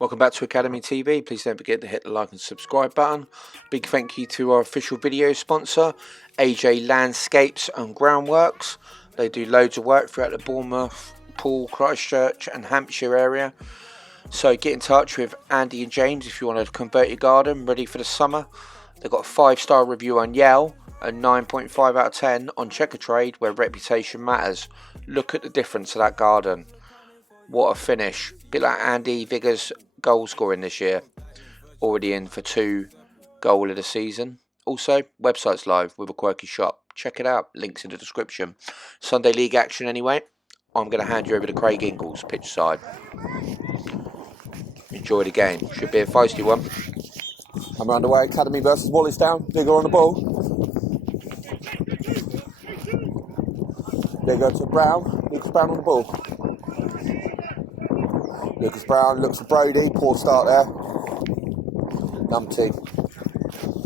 Welcome back to Academy TV. Please don't forget to hit the like and subscribe button. Big thank you to our official video sponsor, AJ Landscapes and Groundworks. They do loads of work throughout the Bournemouth, Poole, Christchurch and Hampshire area. So get in touch with Andy and James if you want to convert your garden ready for the summer. They've got a 5-star review on Yale and 9.5 out of 10 on Checkatrade, where reputation matters. Look at the difference of that garden. What a finish. Bit like Andy Vigar's goal scoring this year. Already in for 2 goal of the season. Also, website's live with a quirky shop. Check it out. Links in the description. Sunday League action anyway. I'm going to hand you over to Craig Ingles, pitch side. Enjoy the game. Should be a feisty one. I'm underway. Academy versus Wallisdown. Vigar on the ball. Vigar to Brown. Lucas Brown on the ball. Lucas Brown looks at Brody. Poor start there. Numpty.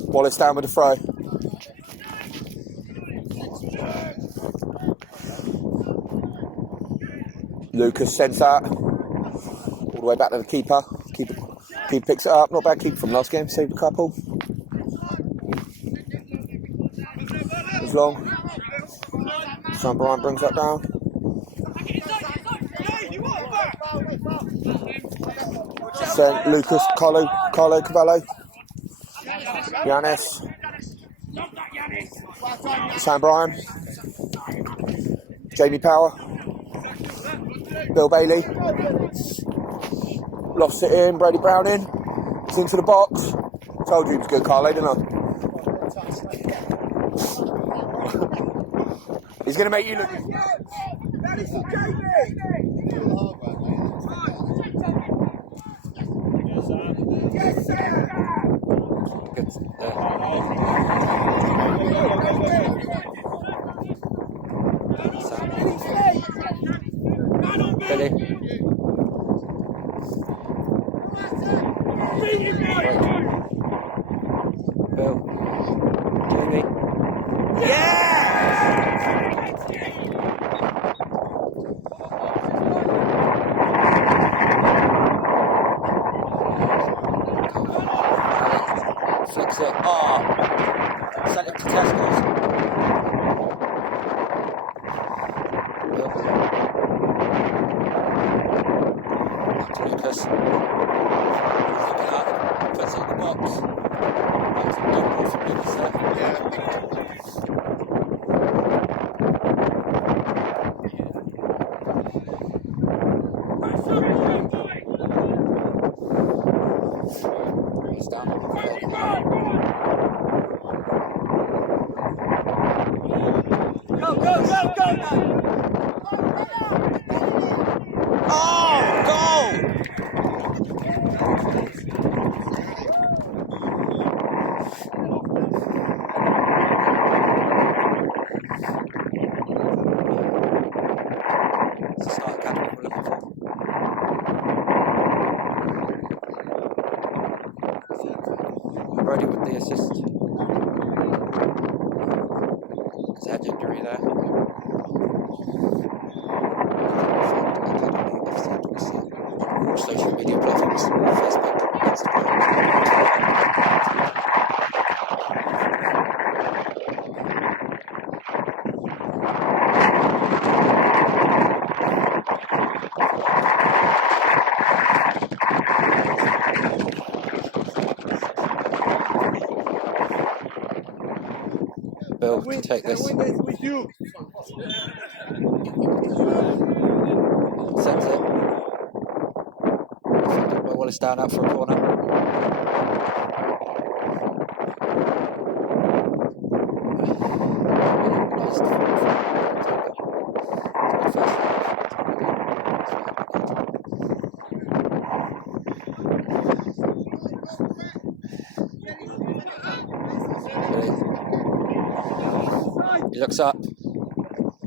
Wallisdown with the throw. Lucas sends that all the way back to the keeper. Keeper picks it up. Not bad keeper from last game. Saved a couple. It's long. Sam Bryant brings that down. Sent Lucas, Carlo Cavallo. Yanis. Sam Bryan. Jamie Power. Bill Bailey. Lost it in. Brody Brown in. It's into the box. Told you he was good, Carlo, didn't I? He's going to make you look. That is for Jamie. Yes, sir. Billy. Bill. Jamie. Yeah! Flicks it. Oh! Sent it to Tesco's. Lucas. Pick it up. Puts it in the box. That's a good ball from Lucas there. Yeah. He's down. Go! Oh, goal! It's a start Academy we're looking for. Brody with the assist. His head injury there. Academy FC Dorset. All social media platforms, Facebook, Instagram. Bill to take this. Sends it. Wallisdown out for a corner. He looks up,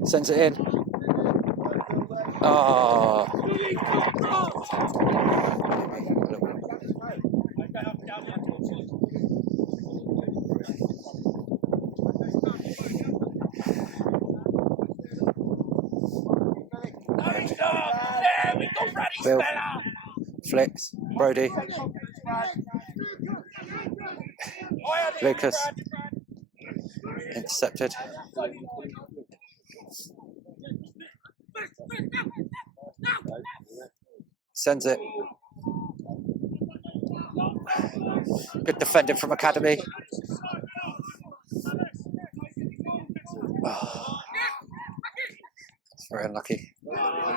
sends it in. Oh. Bill flicks. Brody. Lucas. Intercepted. Sends it. Good defending from Academy. Oh. It's very unlucky.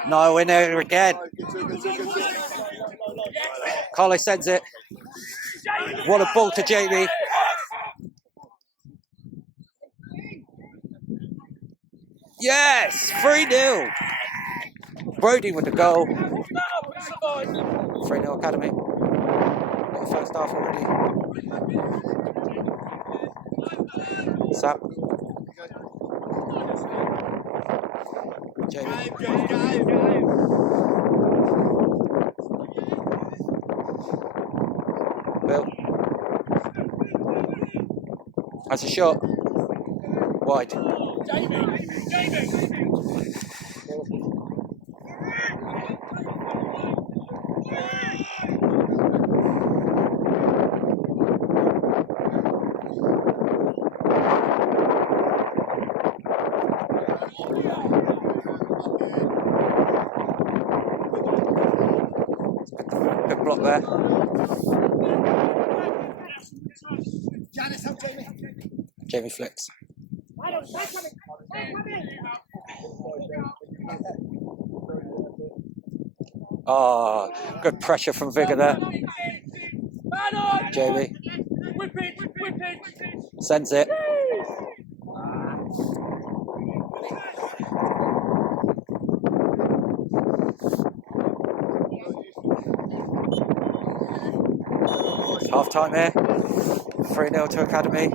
No, in there again. Carly sends it. What a ball to Jamie. Yes, 3-0. Brody with the goal. 3-0 Academy. What a first half already. Sam. Jamie. Bill. Has a shot. Wide. Good block there. Jamie flicks. Oh, good pressure from Vigar there. Jamie sends it. Half time here. 3-0 to Academy.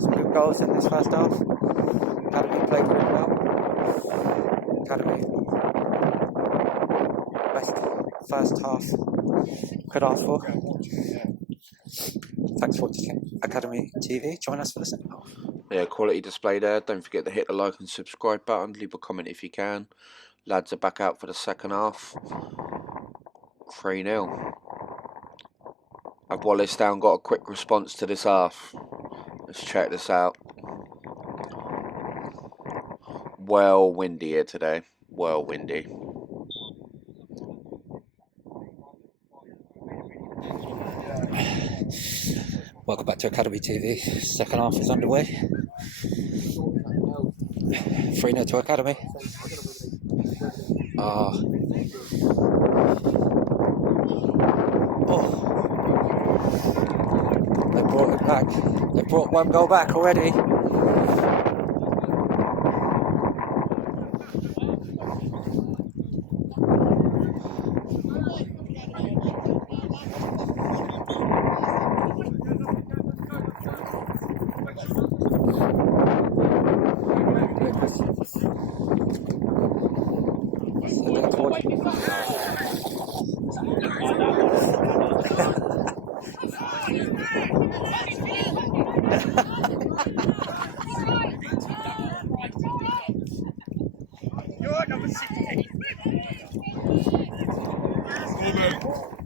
Some good goals in this first half. Academy played really well. Academy, best first half could ask for. Thanks for watching Academy TV. Join us for the second half. Yeah, quality display there. Don't forget to hit the like and subscribe button. Leave a comment if you can. Lads are back out for the second half. 3-0. Have Wallisdown got a quick response to this half? Let's check this out. Well windy here today. Well windy. Welcome back to Academy TV. Second half is underway. 3-0 to Academy. Oh. They brought it back. They brought one goal back already.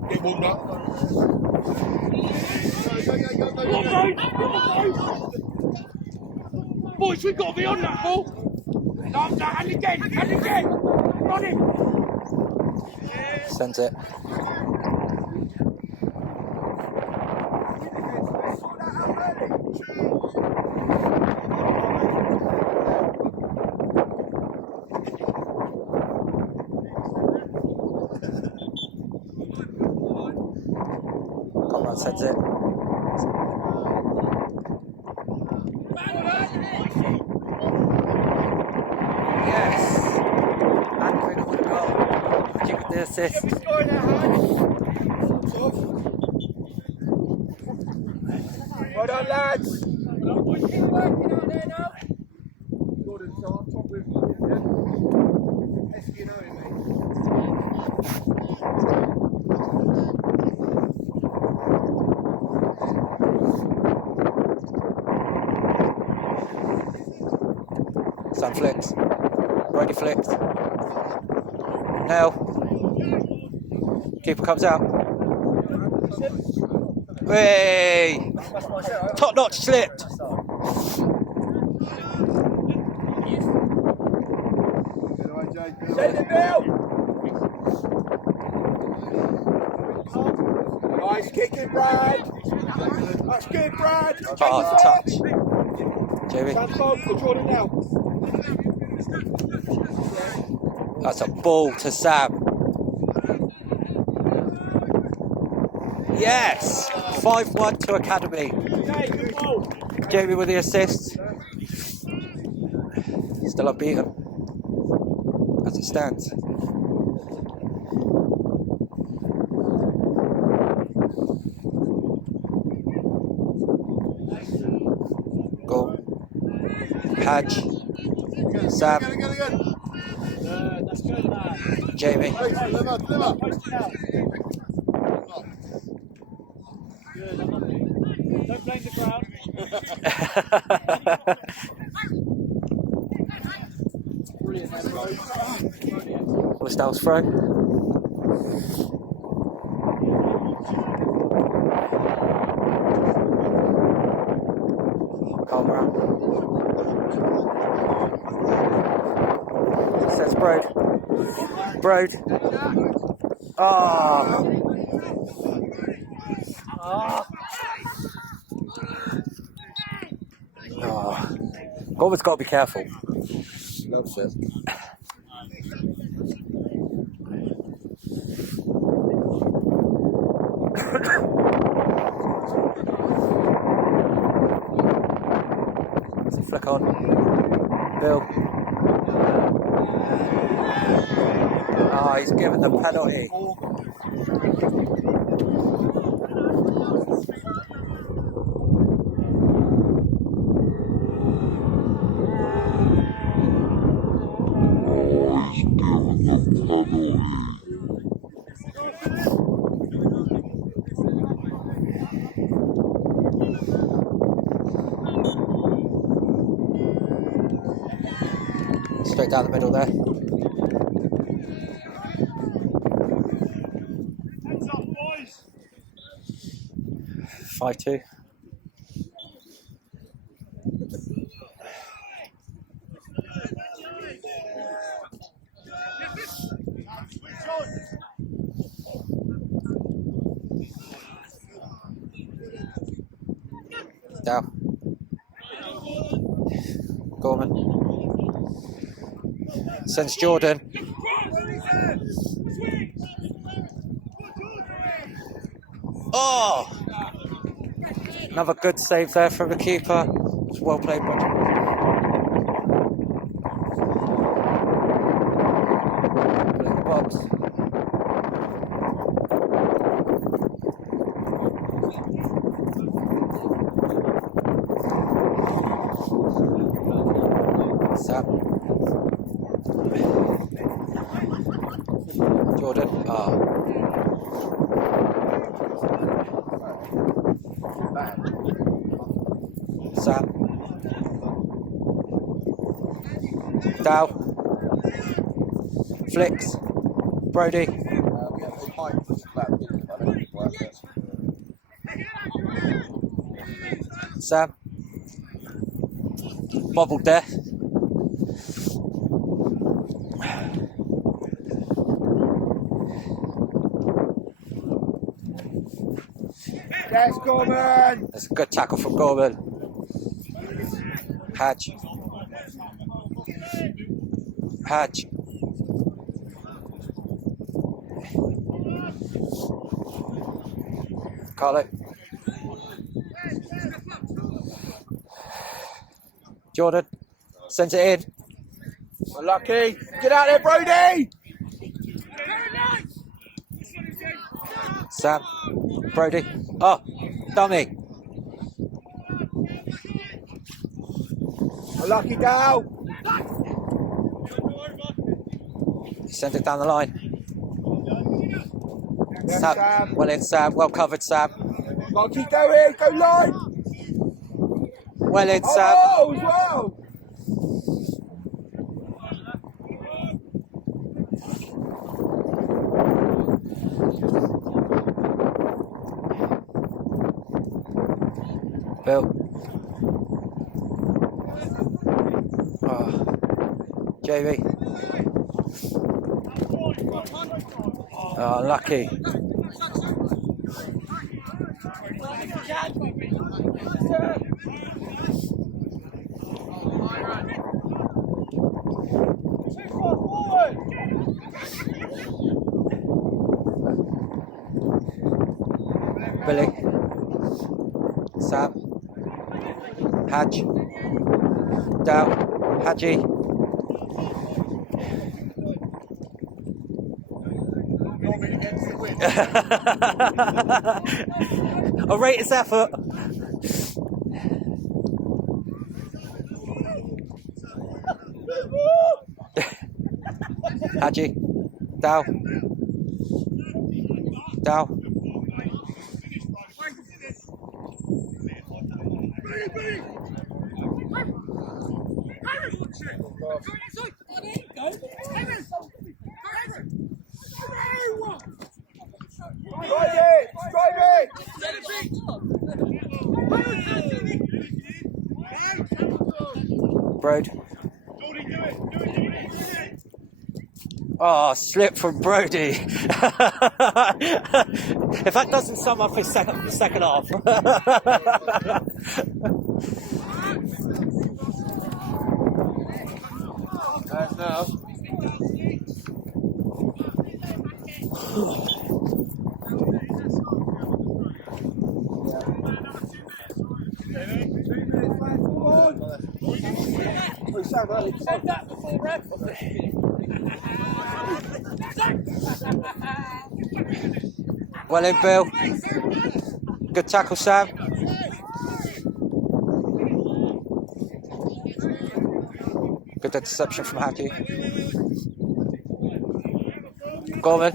Get warmed up. Boys, we've got to be on that ball. And again, run it. Sends it. Gorman sends it. Yes! And Vigar with the goal. Give it the assist. Well done, lads. Sam flicks. Brody flicks. Now. Keeper comes out. Hey! Top notch slipped. Send it, Bill. Nice kicking, Brad. That's good, Brad. Oh, touch. Jamie. Stand forward for Jordan now. That's a ball to Sam. Yes! 5-1 to Academy. Okay, good ball. Jamie with the assist. Still unbeaten as it stands. Goal. Hadge. Sam. That's good, man. Jamie. Post it out. Good, I'm lucky. Don't blame the crowd. Brilliant, Wallisdown's throw. Calm around. Says Brode. Brode. Ah. Oh. Gorman's got to be careful. Loves it. Flick on. Bill. Oh, he's given the penalty. Straight down the middle there. Hands up, boys. 5-2. Down. Gorman. Sends Jordan. Oh! Another good save there from the keeper. It's well played by Put it in the box. Sam. Jordan. Sam. Dow. Flicks. Brody. Sam. Bobbled there. Yes, Gorman. That's a good tackle from Gorman. Hadge. Hadge. Carlo. Jordan. Sends it in. Unlucky. Get out there, Brody. Sam. Brody. Oh, dummy. Unlucky, Dow. He sends it down the line. Yes, Sam. Sam. Well in, Sam. Well covered, Sam. Gotta keep going. Go line. Well in, Sam. Oh, as well. Bill. Oh. Jamie. Oh, lucky. Billy. Sam. Hadge. Dow. Hadji. I'll rate his effort. Hadji. Dow. Dow. Brody. Oh, slip from Brody. If that doesn't sum up his second half. Now. Well in, Bill. Good tackle, Sam. Good interception from Hadji. Gorman.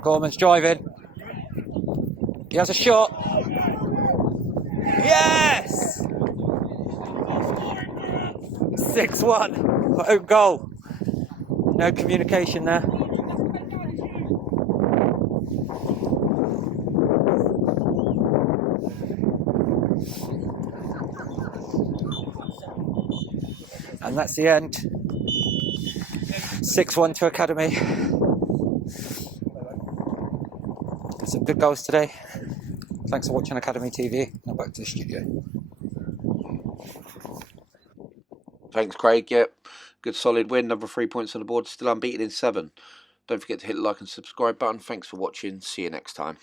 Gorman's driving. He has a shot. Yes! 6-1. Own goal. No communication there. And that's the end. 6-1 to Academy. Some good goals today. Thanks for watching Academy TV. Now back to the studio. Thanks, Craig. Yep, good solid win. Another 3 points on the board. Still unbeaten in 7. Don't forget to hit the like and subscribe button. Thanks for watching. See you next time.